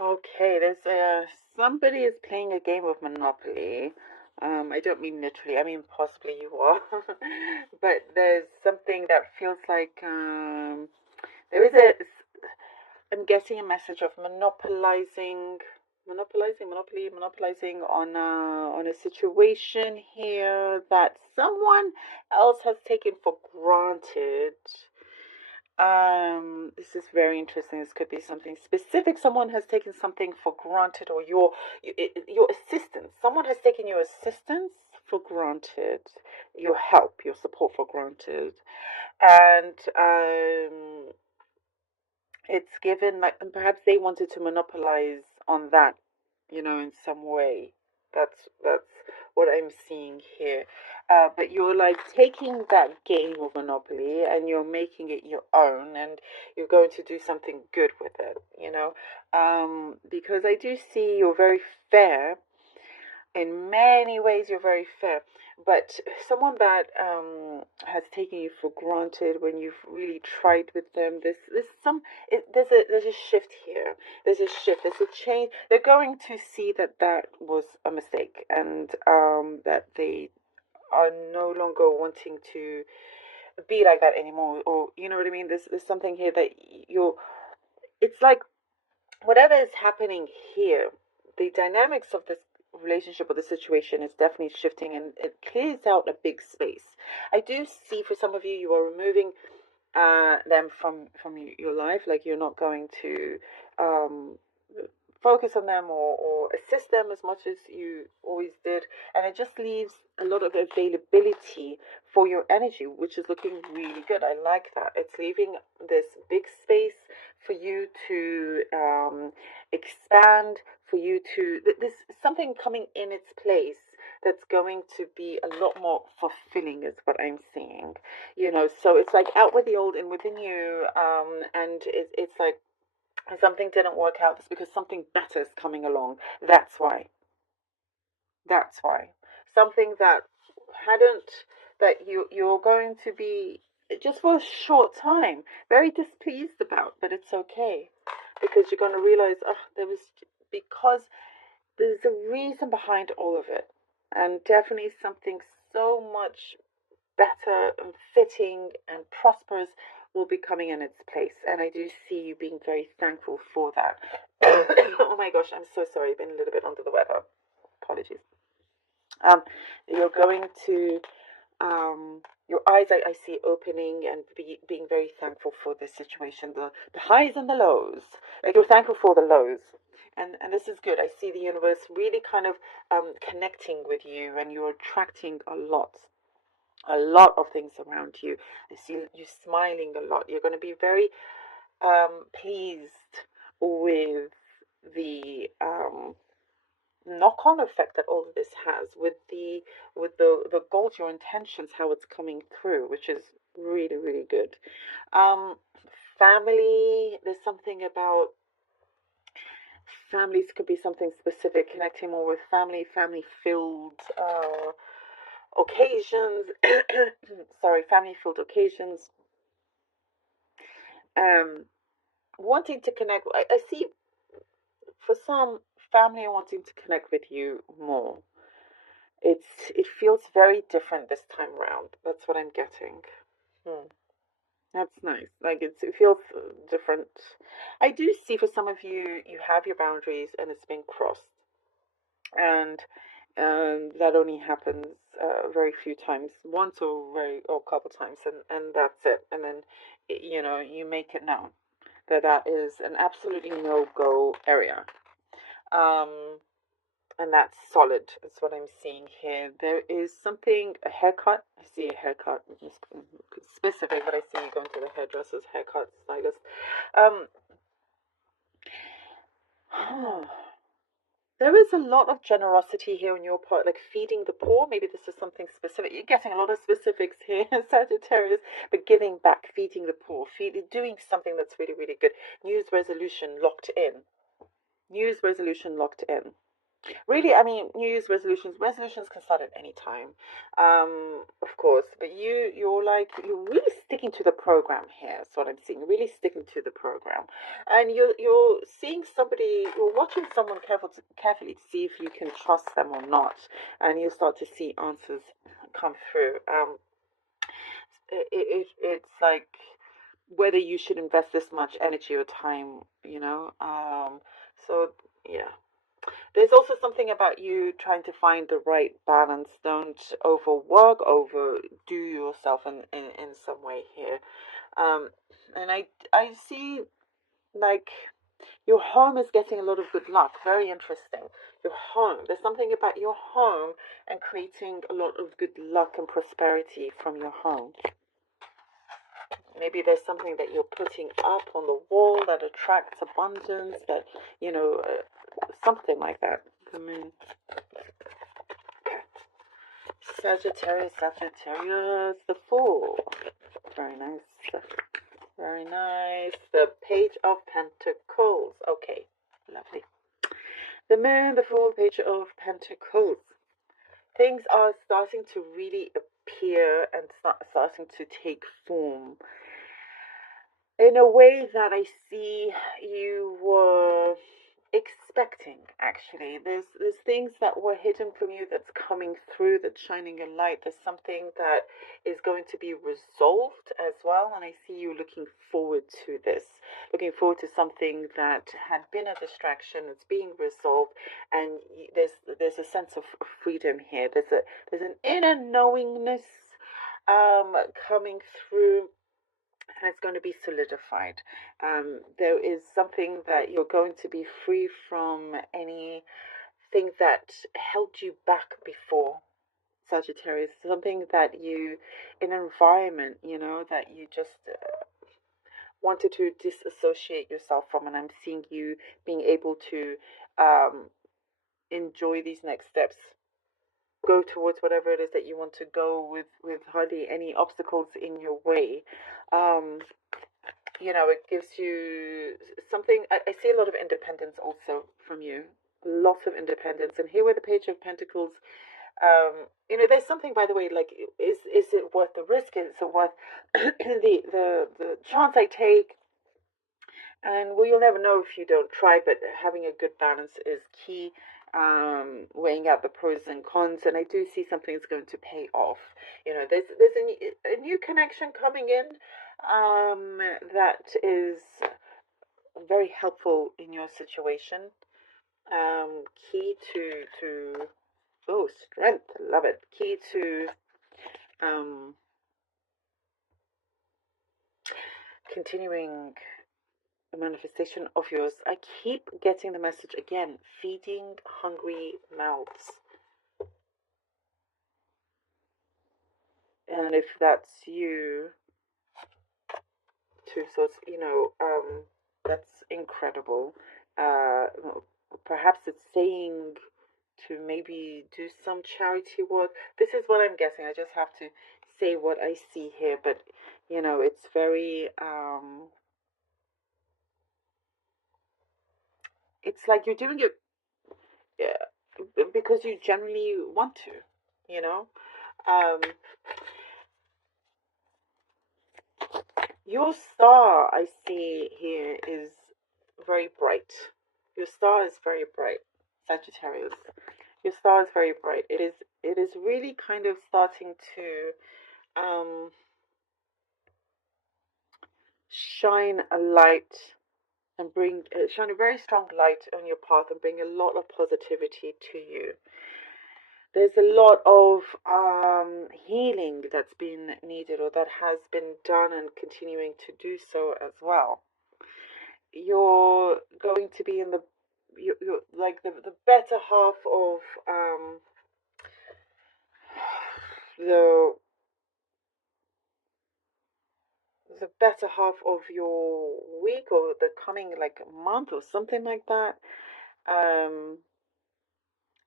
Okay, there's somebody is playing a game of Monopoly. I don't mean literally, I mean possibly you are. But there's something that feels like there is a I'm getting a message of monopolizing on a situation here that someone else has taken for granted. This is very interesting. This could be something specific. Someone has taken something for granted, or your assistance. Someone has taken your assistance for granted, your help, your support for granted, and it's given like, and perhaps they wanted to monopolize on that, in some way. That's what I'm seeing here. But you're like taking that game of Monopoly and you're making it your own, and you're going to do something good with it. Because I do see you're very fair in many ways. You're very fair, but someone that has taken you for granted when you've really tried with them, there's a shift here. There's a shift, there's a change. They're going to see that that was a mistake, and that they are no longer wanting to be like that anymore, or you know what I mean. There's something here that you're it's like whatever is happening here, the dynamics of this relationship or the situation is definitely shifting, and it clears out a big space. I do see for some of you, you are removing them from your life. Like you're not going to um, focus on them, or assist them as much as you always did. And it just leaves a lot of availability for your energy, which is looking really good. I like that. It's leaving this big space for you to expand, for you to, there's something coming in its place that's going to be a lot more fulfilling, is what I'm seeing. So it's like out with the old, in within you, and it's like something didn't work out. It's because something better is coming along. That's why. That's why. Something that hadn't, that you're going to be just for a short time very displeased about, but it's okay, because you're going to realize, oh, because there's a reason behind all of it, and definitely something so much better and fitting and prosperous will be coming in its place. And I do see you being very thankful for that. Oh my gosh, I'm so sorry. I've been a little bit under the weather. Apologies. Um, you're going to, your eyes, I see opening, and being very thankful for this situation, the highs and the lows. Like you're thankful for the lows. And this is good. I see the universe really kind of connecting with you, and you're attracting a lot of things around you. I see you smiling a lot. You're going to be very pleased with the knock-on effect that all of this has, with the goals, your intentions, how it's coming through, which is really really good. Um, Family. There's something about families, could be something specific, connecting more with family filled occasions. Sorry, family filled occasions. um Wanting to connect. I see for some, family are wanting to connect with you more. It feels very different this time around. That's what I'm getting. Hmm. That's nice. Like it feels different. I do see for some of you, you have your boundaries and it's been crossed, and that only happens very few times, once or a couple times, and that's it. And then you make it known that that is an absolutely no go area. Um, and that's solid. That's what I'm seeing here. There is something, a haircut. I see a haircut. It's specific, but I see you going to the hairdresser's, haircut stylist. Um, there is a lot of generosity here on your part, like feeding the poor. Maybe this is something specific. You're getting a lot of specifics here, Sagittarius, but giving back, feeding the poor, doing something that's really, really good. New Year's resolution locked in. New Year's resolution locked in. Really, I mean, New Year's resolutions can start at any time, of course. But you're like, you're really sticking to the program here. That's what I'm seeing. Really sticking to the program, and you're seeing somebody. You're watching someone carefully to see if you can trust them or not, and you start to see answers come through. It's like whether you should invest this much energy or time. So yeah. There's also something about you trying to find the right balance. Don't overwork, overdo yourself in some way here. Um, and I see like your home is getting a lot of good luck. Very interesting. Your home. There's something about your home and creating a lot of good luck and prosperity from your home. Maybe there's something that you're putting up on the wall that attracts abundance, that, something like that. The moon. Okay. Sagittarius, the Fool. Very nice. Very nice. The Page of Pentacles. Okay, lovely. The Moon, the Fool, Page of Pentacles. Things are starting to really appear and starting to take form in a way that I see you were expecting. Actually, there's things that were hidden from you that's coming through, that's shining a light. There's something that is going to be resolved as well, and I see you looking forward to this, looking forward to something that had been a distraction. It's being resolved, and there's a sense of freedom here. There's an inner knowingness coming through, and it's going to be solidified. There is something that you're going to be free from anything that held you back before, Sagittarius. Something that you, in an environment, that you just wanted to disassociate yourself from, and I'm seeing you being able to enjoy these next steps. Go towards whatever it is that you want to go with hardly any obstacles in your way. It gives you something. I see a lot of independence also from you. Lots of independence. And here with the Page of Pentacles, there's something, by the way, like, is it worth the risk? Is it worth the chance I take? And well, you'll never know if you don't try, but having a good balance is key. Weighing out the pros and cons, and I do see something that's going to pay off. There's a new connection coming in that is very helpful in your situation. Key to strength, love it. Key to continuing the manifestation of yours. I keep getting the message again: feeding hungry mouths. And if that's you too, so that's incredible. Perhaps it's saying to maybe do some charity work. This is what I'm guessing. I just have to say what I see here, but it's very it's like you're doing it because you generally want to, your star I see here is very bright. Your star is very bright, Sagittarius. Your star is very bright. It is really kind of starting to shine a light and shine a very strong light on your path and bring a lot of positivity to you. There's a lot of healing that's been needed or that has been done and continuing to do so as well. You're going to be in you're like the better half of the better half of your week or the coming like month or something like that.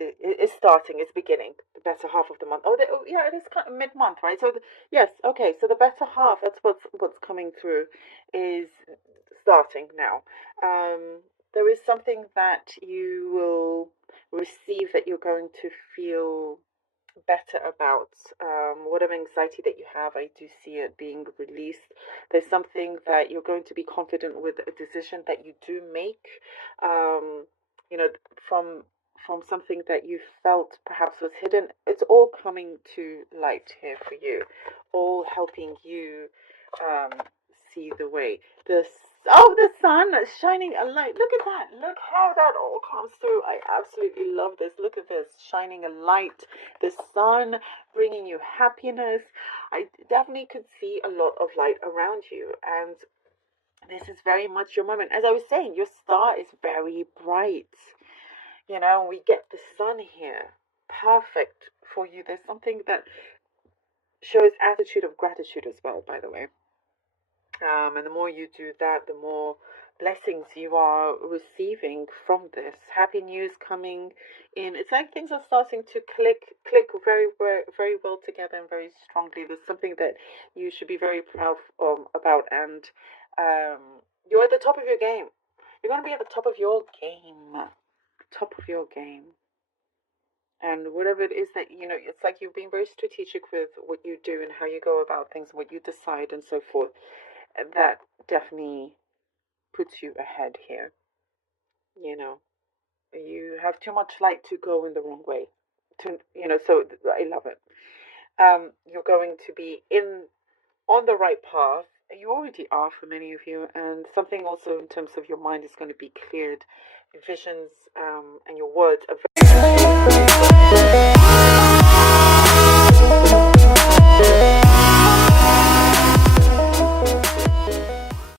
It's starting, it's beginning, the better half of the month. Yeah, it is kind of mid-month, right? So yes, okay, so the better half, that's what's coming through, is starting now. There is something that you will receive that you're going to feel better about. Whatever anxiety that you have, I do see it being released. There's something that you're going to be confident with, a decision that you do make, um, you know, from something that you felt perhaps was hidden. It's all coming to light here for you, all helping you um, see the way. The sun is shining a light. Look at that. Look how that all comes through. I absolutely love this. Look at this, shining a light. The sun bringing you happiness. I definitely could see a lot of light around you, and this is very much your moment. As I was saying, your star is very bright. You know, we get the sun here. Perfect for you. There's something that shows attitude of gratitude as well, by the way. And the more you do that, the more blessings you are receiving from this. Happy news coming in. It's like things are starting to click very well together and very strongly. There's something that you should be very proud about, and you're at the top of your game. You're going to be at the top of your game. Top of your game. And whatever it is that, you know, it's like you're being very strategic with what you do and how you go about things, what you decide and so forth. That definitely puts you ahead here. You know, you have too much light to go in the wrong way. So I love it. You're going to be on the right path. You already are for many of you, and something also in terms of your mind is going to be cleared. Visions and your words are very